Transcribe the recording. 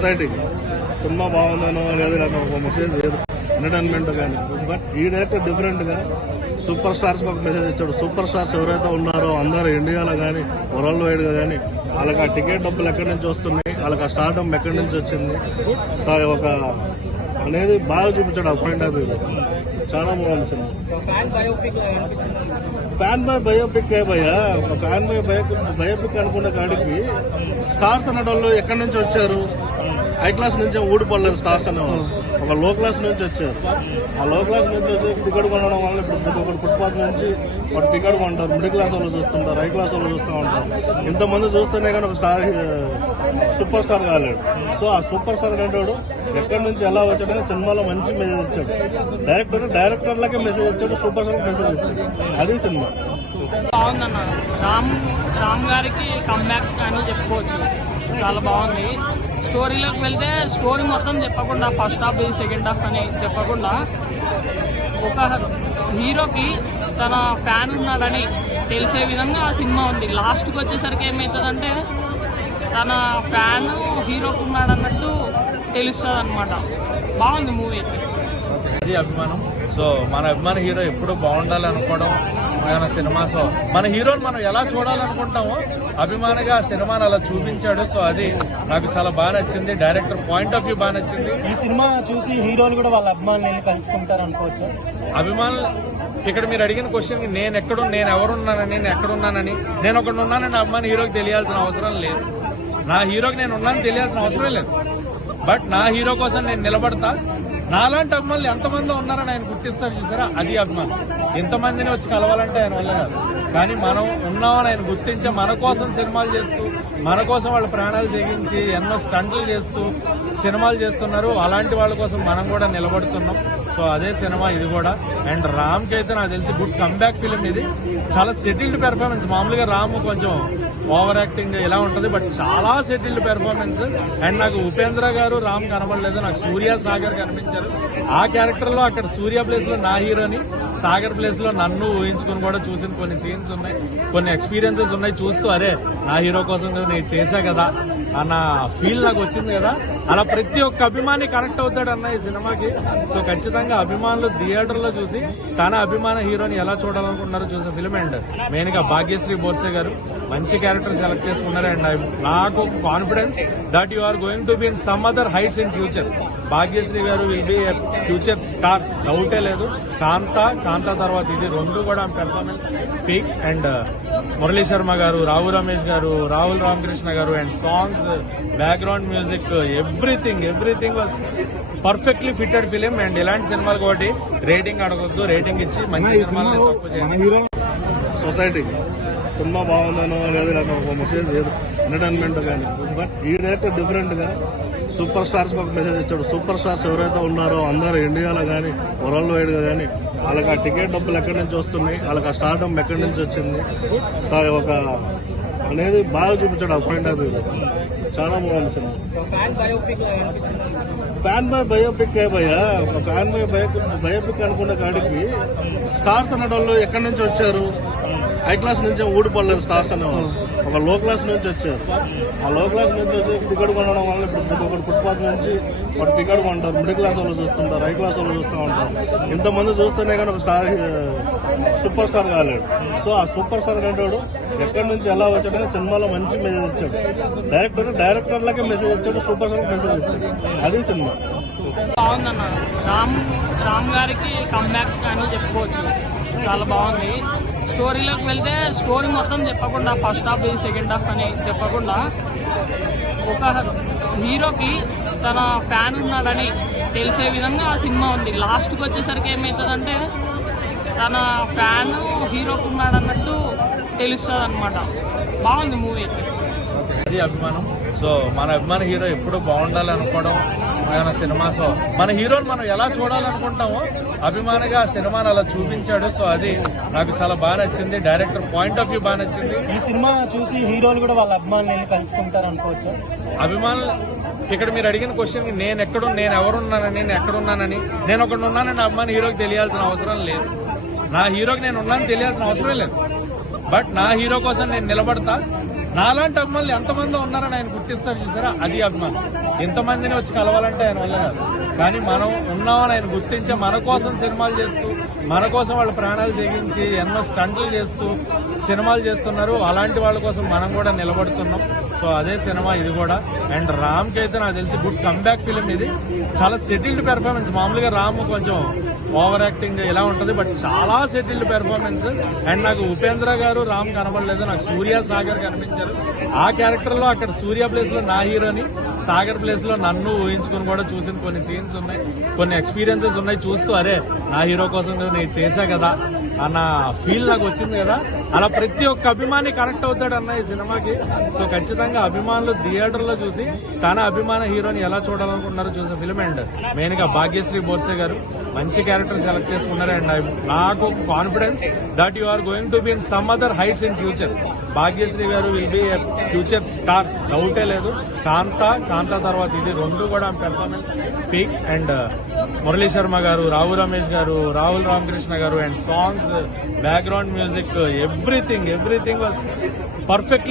సొసైటీకి సినిమా బాగుందనో లేదు ఒక మెసేజ్ లేదు, ఎంటర్టైన్మెంట్ కానీ. బట్ ఈడైతే డిఫరెంట్గా సూపర్ స్టార్స్కి ఒక మెసేజ్ ఇచ్చాడు. సూపర్ స్టార్స్ ఎవరైతే ఉన్నారో అందరూ ఇండియాలో కానీ వరల్డ్ వైడ్గా కానీ వాళ్ళకి ఆ టికెట్ డబ్బులు ఎక్కడి నుంచి వస్తున్నాయి, వాళ్ళకి ఆ స్టార్డమ్ ఎక్కడి నుంచి వచ్చింది ఒక అనేది బాగా చూపించాడు. ఆ పాయింట్ ఆఫ్ వ్యూ చాలా బాగుంది సినిమా. ఫ్యాన్ బై బయోపిక్ భయ్యా, ఒక ఫ్యాన్ బై బయోపిక్ అనుకునే కాడికి స్టార్స్ అనేటోళ్ళు ఎక్కడి నుంచి వచ్చారు? హై క్లాస్ నుంచి ఊడిపడలేదు స్టార్స్ అనేవాళ్ళు, ఒక లో క్లాస్ నుంచి వచ్చారు. ఆ లో క్లాస్ నుంచి వచ్చి టికెట్ కొనడం వల్ల ఇప్పుడు ఒకటి ఫుట్పాత్ నుంచి ఒక టికెట్ కొంటారు, మిడిల్ క్లాస్ వాళ్ళు చూస్తుంటారు, హై క్లాస్ వాళ్ళు చూస్తూ ఉంటారు. ఇంతమంది చూస్తేనే కానీ ఒక స్టార్ సూపర్ స్టార్ కాలేడు. సో ఆ సూపర్ స్టార్ అనేవాడు ఎక్కడి నుంచి ఎలా వచ్చాడని సినిమాలో మంచి మెసేజ్ ఇచ్చాడు. డైరెక్టర్లకే మెసేజ్ ఇచ్చాడు, సూపర్ స్టార్ మెసేజ్ ఇచ్చాడు. అది సినిమా బాగుందన్న. రామ్ గారికి కమ్బ్యాక్ అని చెప్పుకోవచ్చు, చాలా బాగుంది. స్టోరీలోకి వెళ్తే స్టోరీ మొత్తం చెప్పకుండా ఫస్ట్ హాఫ్ సెకండ్ హాఫ్ అని చెప్పకుండా ఒక హీరోకి తన ఫ్యాన్ ఉన్నాడని తెలిసే విధంగా ఆ సినిమా ఉంది. లాస్ట్కి వచ్చేసరికి ఏమవుతుందంటే తన ఫ్యాన్ హీరోకి ఉన్నాడన్నట్టు తెలుస్తుంది అనమాట. బాగుంది మూవీ అయితే. అది అభిమానం. సో మన అభిమాన హీరో ఎప్పుడు బాగుండాలి అనుకోవడం మన సినిమా. సో మన హీరోని మనం ఎలా చూడాలనుకుంటామో అభిమానిగా ఆ సినిమాని అలా చూపించాడు. సో అది నాకు చాలా బాగా నచ్చింది. డైరెక్టర్ పాయింట్ ఆఫ్ వ్యూ బాగా నచ్చింది. ఈ సినిమా చూసి హీరోలు కూడా వాళ్ళ అభిమానులు కలుసుకుంటారు అనుకోవచ్చు. అభిమానులు ఇక్కడ మీరు అడిగిన క్వశ్చన్ నేను ఎవరున్నానని నేను ఒకడు ఉన్నానని అభిమాని హీరోకి తెలియాల్సిన అవసరం లేదు. నా హీరోకి నేను ఉన్నానని తెలియాల్సిన అవసరం లేదు. బట్ నా హీరో కోసం నేను నిలబడతా. నాలాంటి అభిమానులు ఎంతమంది ఉన్నారని ఆయన గుర్తిస్తారు చూసారా, అది అభిమానం. ఎంతమందిని వచ్చి కలవాలంటే ఆయన వల్ల కాదు, కానీ మనం ఉన్నామని ఆయన గుర్తించి మన కోసం సినిమాలు చేస్తూ మన కోసం వాళ్ళ ప్రాణాలు తెగించి ఎన్నో స్టంట్లు చేస్తూ సినిమాలు చేస్తున్నారు. అలాంటి వాళ్ళ కోసం మనం కూడా నిలబడుతున్నాం. సో అదే సినిమా ఇది కూడా. అండ్ రామ్ కి అయితే నాకు తెలిసి గుడ్ కమ్బ్యాక్ ఫిలిం ఇది. చాలా సెటిల్డ్ పెర్ఫార్మెన్స్. మామూలుగా రామ్ కొంచెం ఓవర్ యాక్టింగ్ ఇలా ఉంటుంది, బట్ చాలా సెటిల్డ్ పెర్ఫార్మెన్స్. అండ్ నాకు ఉపేంద్ర గారు రామ్ కనబడలేదు, నాకు సూర్య సాగర్ కనిపించారు. ఆ క్యారెక్టర్ లో అక్కడ సూర్య ప్లేస్ లో నా హీరోని, సాగర్ ప్లేస్ లో నన్ను ఊహించుకుని కూడా చూసిన కొన్ని సీన్స్ ఉన్నాయి, కొన్ని ఎక్స్పీరియన్సెస్ ఉన్నాయి. చూస్తూ అరే నా హీరో కోసం నేను చేశా కదా అన్న ఫీల్ నాకు వచ్చింది కదా. అలా ప్రతి ఒక్క అభిమాని కనెక్ట్ అవుతాడు అన్న ఈ సినిమాకి. సో ఖచ్చితంగా అభిమానులు థియేటర్ లో చూసి తన అభిమాన హీరోని ఎలా చూడాలనుకుంటున్నారో చూసే ఫిల్మ్. అండ్ మెయిన్ గా భాగ్యశ్రీ బోర్సే గారు మంచి క్యారెక్టర్ సెలెక్ట్ చేసుకున్నారు. అండ్ నాకు confidence that you are going to be in some other heights in future. Bhagyashri గారు విల్ బి ఫ్యూచర్ స్టార్, డౌటే లేదు. కాంతా తర్వాత ఇది రెండు కూడా performance peaks. And Murali Sharma గారు, రావు రమేష్ గారు, రాహుల్ రామకృష్ణ గారు, and songs, background music, everything was perfectly fitted film. And ఇలాంటి సినిమాలకు ఒకటి రేటింగ్ అడగొద్దు, రేటింగ్ ఇచ్చి మంచి సినిమాలు తప్పు చేయాలి. సొసైటీకి సినిమా బాగుందనో లేదు ఒక మెసేజ్ లేదు, ఎంటర్టైన్మెంట్ కానీ. బట్ ఈడైతే డిఫరెంట్గా సూపర్ స్టార్స్కి ఒక మెసేజ్ ఇచ్చాడు. సూపర్ స్టార్స్ ఎవరైతే ఉన్నారో అందరూ ఇండియాలో కానీ వరల్డ్ వైడ్గా కానీ వాళ్ళకి ఆ టికెట్ డబ్బులు ఎక్కడి నుంచి వస్తున్నాయి, వాళ్ళకి ఆ స్టార్డమ్ ఎక్కడి నుంచి వచ్చింది ఒక అనేది బాగా చూపించాడు. ఆ పాయింట్ ఆఫ్ వ్యూ చాలా బాగుంది సినిమా. ఫ్యాన్ బై బయోపిక్ భయ్యా, ఒక ఫ్యాన్ బై బయోపిక్ అనుకునే కాడికి స్టార్స్ అనేటోళ్ళు ఎక్కడి నుంచి వచ్చారు? హై క్లాస్ నుంచి ఊడిపడలేదు స్టార్స్ అనేవాళ్ళు, ఒక లో క్లాస్ నుంచి వచ్చారు. ఆ లో క్లాస్ నుంచి వచ్చి టికెట్ కొనడం వల్ల ఇప్పుడు ఒకటి ఫుట్పాత్ నుంచి ఒక టికెట్ కొంటారు, మిడిల్ క్లాస్ వాళ్ళు చూస్తుంటారు, హై క్లాస్ వాళ్ళు చూస్తూ ఉంటారు. ఇంతమంది చూస్తేనే కానీ ఒక స్టార్ సూపర్ స్టార్ కాలేడు. సో ఆ సూపర్ స్టార్ అనేవాడు ఎక్కడి నుంచి ఎలా వచ్చాడని సినిమాలో మంచి మెసేజ్ ఇచ్చాడు. డైరెక్టర్లకే మెసేజ్ ఇచ్చాడు, సూపర్ స్టార్ మెసేజ్ ఇచ్చాడు. అది సినిమా బాగుందన్న. రామ్ గారికి కమ్బ్యాక్ అని చెప్పుకోవచ్చు, చాలా బాగుంది. స్టోరీలోకి వెళ్తే స్టోరీ మొత్తం చెప్పకుండా ఫస్ట్ హాఫ్ సెకండ్ హాఫ్ అని చెప్పకుండా ఒక హీరోకి తన ఫ్యాన్ ఉన్నాడని తెలిసే విధంగా ఆ సినిమా ఉంది. లాస్ట్కి వచ్చేసరికి ఏమవుతుందంటే తన ఫ్యాన్ హీరోకి ఉన్నాడన్నట్టు తెలుస్తుంది అనమాట. బాగుంది మూవీ అయితే. అది అభిమానం. సో మన అభిమాన హీరో ఎప్పుడు బాగుండాలి అనుకోవడం మన సినిమా. సో మన హీరోని మనం ఎలా చూడాలనుకుంటామో అభిమానిగా ఆ సినిమాని అలా చూపించాడు. సో అది నాకు చాలా బాగా నచ్చింది. డైరెక్టర్ పాయింట్ ఆఫ్ వ్యూ బాగా నచ్చింది. ఈ సినిమా చూసి హీరోలు కూడా వాళ్ళ అభిమానులు కలుసుకుంటారు అనుకోవచ్చు. అభిమానులు ఇక్కడ మీరు అడిగిన క్వశ్చన్ నేను ఎవరున్నానని నేను ఒకడు ఉన్నానని అభిమాని హీరోకి తెలియాల్సిన అవసరం లేదు. నా హీరోకి నేను ఉన్నానని తెలియాల్సిన అవసరం లేదు. బట్ నా హీరో కోసం నేను నిలబడతా. నాలాంటి అభిమానులు ఎంతమంది ఉన్నారని ఆయన గుర్తిస్తారు చూసారా, అది అభిమానం. ఎంతమందిని వచ్చి కలవాలంటే ఆయన వల్ల కాదు, కానీ మనం ఉన్నామని ఆయన గుర్తించి మన కోసం సినిమాలు చేస్తూ, మన కోసం వాళ్ళ ప్రాణాలు తెగించి ఎన్నో స్టంట్లు చేస్తూ సినిమాలు చేస్తున్నారు. అలాంటి వాళ్ళ కోసం మనం కూడా నిలబడుతున్నాం. సో అదే సినిమా ఇది కూడా. అండ్ రామ్ కి అయితే నాకు తెలిసి గుడ్ కమ్బ్యాక్ ఫిలిం ఇది. చాలా సెటిల్డ్ పెర్ఫార్మెన్స్. మామూలుగా రామ్ కొంచెం ఓవర్ యాక్టింగ్ ఇలా ఉంటుంది, బట్ చాలా సెటిల్డ్ పెర్ఫార్మెన్స్. అండ్ నాకు ఉపేంద్ర గారు రామ్ కనబడలేదు, నాకు సూర్య సాగర్ కనిపించారు. ఆ క్యారెక్టర్ లో అక్కడ సూర్య ప్లేస్ లో నా హీరోని, సాగర్ ప్లేస్ లో నన్ను ఊహించుకుని కూడా చూసిన కొన్ని సీన్స్ ఉన్నాయి, కొన్ని ఎక్స్పీరియన్సెస్ ఉన్నాయి. చూస్తూ అరే నా హీరో కోసం నేను చేశా కదా అన్న ఫీల్ నాకు వచ్చింది కదా. అలా ప్రతి ఒక్క అభిమాని కనెక్ట్ అవుతాడు అన్న ఈ సినిమాకి. సో ఖచ్చితంగా అభిమానులు థియేటర్ లో చూసి తన అభిమాన హీరోని ఎలా చూడాలనుకున్నారో చూసే ఫిల్మ్. అండ్ మెయిన్ గా భాగ్యశ్రీ బోర్సే గారు మంచి క్యారెక్టర్ సెలెక్ట్ చేసుకున్నారు. అండ్ నాకు confidence that you are going to be in some other heights in future. Bhagyashri గారు విల్ బి ఫ్యూచర్ స్టార్, డౌటే లేదు. కాంతా తర్వాత ఇది రెండు కూడా performance peaks. And Murali Sharma గారు, రావు రమేష్ గారు, రాహుల్ రామకృష్ణ గారు, and songs, background music, everything was perfectly